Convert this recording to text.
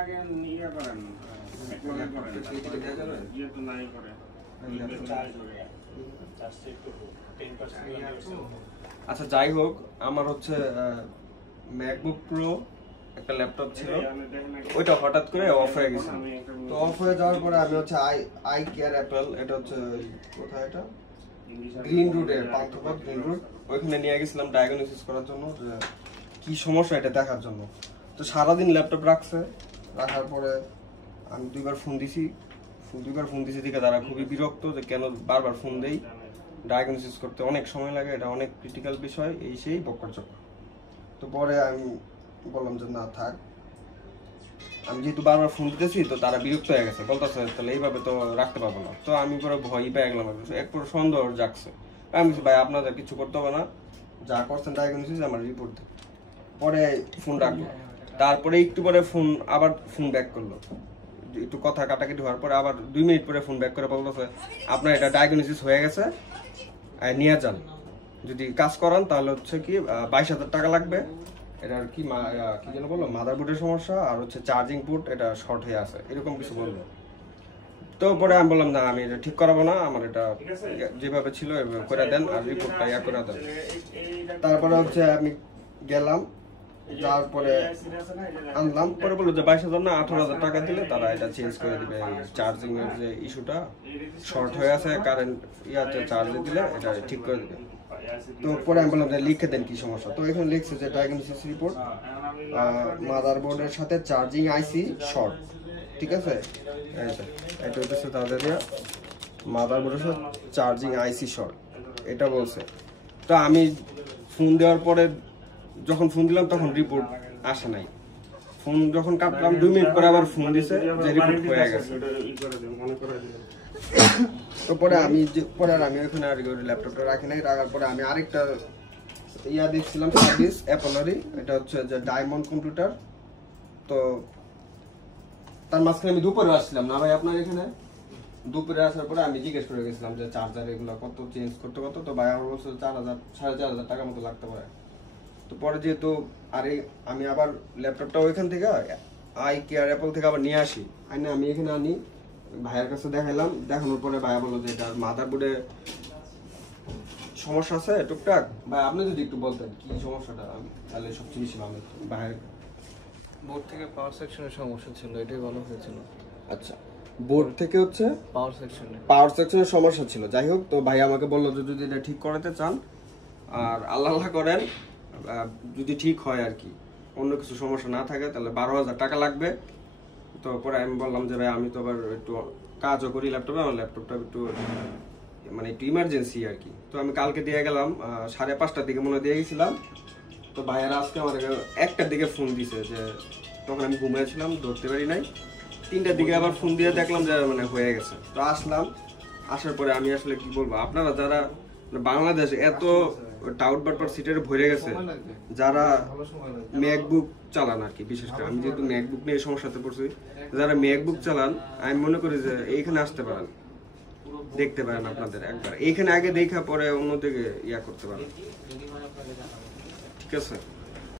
আগে নিয়ে করেন ইয়ে তো নাই করে আচ্ছা যাই হোক, আমার হচ্ছে ম্যাকবুক প্রো একটা ল্যাপটপ ছিল, ওইটা হঠাৎ করে অফ হয়ে গেছে। তো অফ হয়ে যাওয়ার পরে আমি হচ্ছে আই কেয়ার অ্যাপেল, এটা হচ্ছে কোথায়, এটা গ্রিন রুটে, পান্থপথ গ্রিন রুট, ওইখানে নিয়ে গেছিলাম ডায়াগনোসিস করার জন্য যে কি সমস্যা এটা দেখার জন্য। তো সারাদিন ল্যাপটপ রাখার পরে আমি দুইবার ফোন দিছি দিকে তারা খুবই বিরক্ত যে কেন বারবার ফোন দেই, ডায়াগনোসিস করতে অনেক সময় লাগে, এটা অনেক ক্রিটিক্যাল বিষয়, এই সেই বকরচক্র। তো পরে আমি বললাম যে না থাক, আমি যেহেতু বারবার ফোন দিতেছি তো তারা বিরক্ত হয়ে গেছে, বলতেছে তাহলে এইভাবে তো রাখতে পারবো না। তো আমি পরে ভয়ই পেয়ে গেলাম, একটু সন্দেহ জাগছে। আমি ভাই আপনাদের কিছু করতে হবে না, যা করছেন ডায়াগনোসিস আমার রিপোর্ট দেন। পরে ফোন রাখলো, তারপরে একটু পরে আবার ফোন ব্যাক করলো, একটু কথা কাটাকাটি হওয়ার পরে আবার 2 মিনিট পরে ফোন ব্যাক করে বলতেছে আপনার এটা ডায়াগনোসিস হয়ে গেছে, নিয়ে যান, যদি কাজ করান তাহলে হচ্ছে কি 22,000 টাকা লাগবে। এটার কি যেন বললো, মাদারবোর্ডের সমস্যা আর হচ্ছে চার্জিং পোর্ট এটা শর্ট হয়ে আছে, এরকম কিছু বললো। তো পরে আমি বললাম না, আমি এটা ঠিক করাবো না, আমার এটা যেভাবে ছিল এভাবে করে দেন আর রিপোর্টটা করে দেন। তারপরে হচ্ছে আমি গেলাম, যাওয়ার পরে আনলাম, পরে বললো যে 22,000 না 18,000 টাকা দিলে তারা এটা চেঞ্জ করে দিবে, চার্জিং এর যে ইস্যুটা শর্ট হয়ে আছে কারেন্ট ইয়াতে চার্জে দিলে এটা ঠিক করে দিবে। তো পরে আমি বললাম যে লিখে দেন কি সমস্যা। তো এখানে লিখছে যে ডায়াগনোসিস রিপোর্ট, মাদারবোর্ডের সাথে চার্জিং আইসি শর্ট, ঠিক আছে, এটা হচ্ছে তাদের মাদারবোর্ডের সাথে চার্জিং আইসি শর্ট এটা বলছে। তো আমি ফোন দেওয়ার পরে যখন ফোন দিলাম তখন রিপোর্ট আসে নাই, ফোন যখন কাটলাম 2 মিনিট পরে আবার ফোন দিছে যে রিপোর্ট হয়ে গেছে। তো পরে আমি ওখানে আর ল্যাপটপটা রাখি নাই, রাখার পরে আমি আরেকটা দেখছিলাম সার্ভিস অ্যাপলেরই, এটা হচ্ছে যে ডায়মন্ড কম্পিউটার। তো তার মাঝখানে আমি দুপুরে আসছিলাম না ভাই আপনার এখানে, দুপুরে আসার পরে আমি জিজ্ঞেস করে গেছিলাম যে চার্জার এগুলো কত চেঞ্জ করতে কত, তো ভাই আমার বলছে 4,000 4,500 টাকার মতো লাগতে পারে। তো পরে যেহেতু আমি আবার ল্যাপটপটা ওইখান থেকে আই কেয়ার অ্যাপল থেকে আবার নিয়ে আসি, আমি এখানে আনি, ভাইয়ের কাছে দেখাইলাম, দেখানোর পরে ভাইয়া বললো যে এটা মাদারবোর্ডে সমস্যা আছে টুকটাক। ভাই আপনি যদি একটু বলতেন কি সমস্যাটা, তাহলে সবচেয়ে বেশি ভালো হতো। ভাইয়ের বোর্ড থেকে পাওয়ার সেকশনের সমস্যা ছিল, এটাই ভালো হয়েছিল। আচ্ছা, বোর্ড থেকে হচ্ছে পাওয়ার সেকশনের সমস্যা ছিল। যাই হোক, তো ভাই আমাকে বললো যে যদি এটা ঠিক করাতে চান আর আল্লাহ করেন যদি ঠিক হয় আর কি, অন্য কিছু সমস্যা না থাকে তাহলে 12,000 টাকা লাগবে। তো পরে আমি বললাম যে ভাই আমি তো আবার একটু কাজও করি ল্যাপটপে, আমার ল্যাপটপটা একটু একটু ইমার্জেন্সি আর কি। তো আমি কালকে দিয়ে গেলাম 5:30টার দিকে মনে দিয়ে গেছিলাম। তো ভাইয়ারা আজকে আমার 1টার দিকে ফোন দিছে, যে তখন আমি ঘুমিয়েছিলাম ধরতে পারি নাই, 3টার দিকে আবার ফোন দিয়ে দেখলাম যে হয়ে গেছে। তো আসার পরে আমি আসলে কি বলবো, আপনারা যারা বাংলাদেশ এত টাউট বাটপার সিটের ভরে গেছে, যারা ম্যাকবুক চালান আর কি, বিশেষ করে আমি যেহেতু ম্যাকবুক নিয়ে সমস্যাতে পড়ছি, যারা ম্যাকবুক চালান আমি মনে করি যে এইখানে আসতে পারেন, দেখতে পারেন আপনাদের একবার, এইখানে আগে দেখা পরে অন্যদিকে করতে পারেন, ঠিক আছে।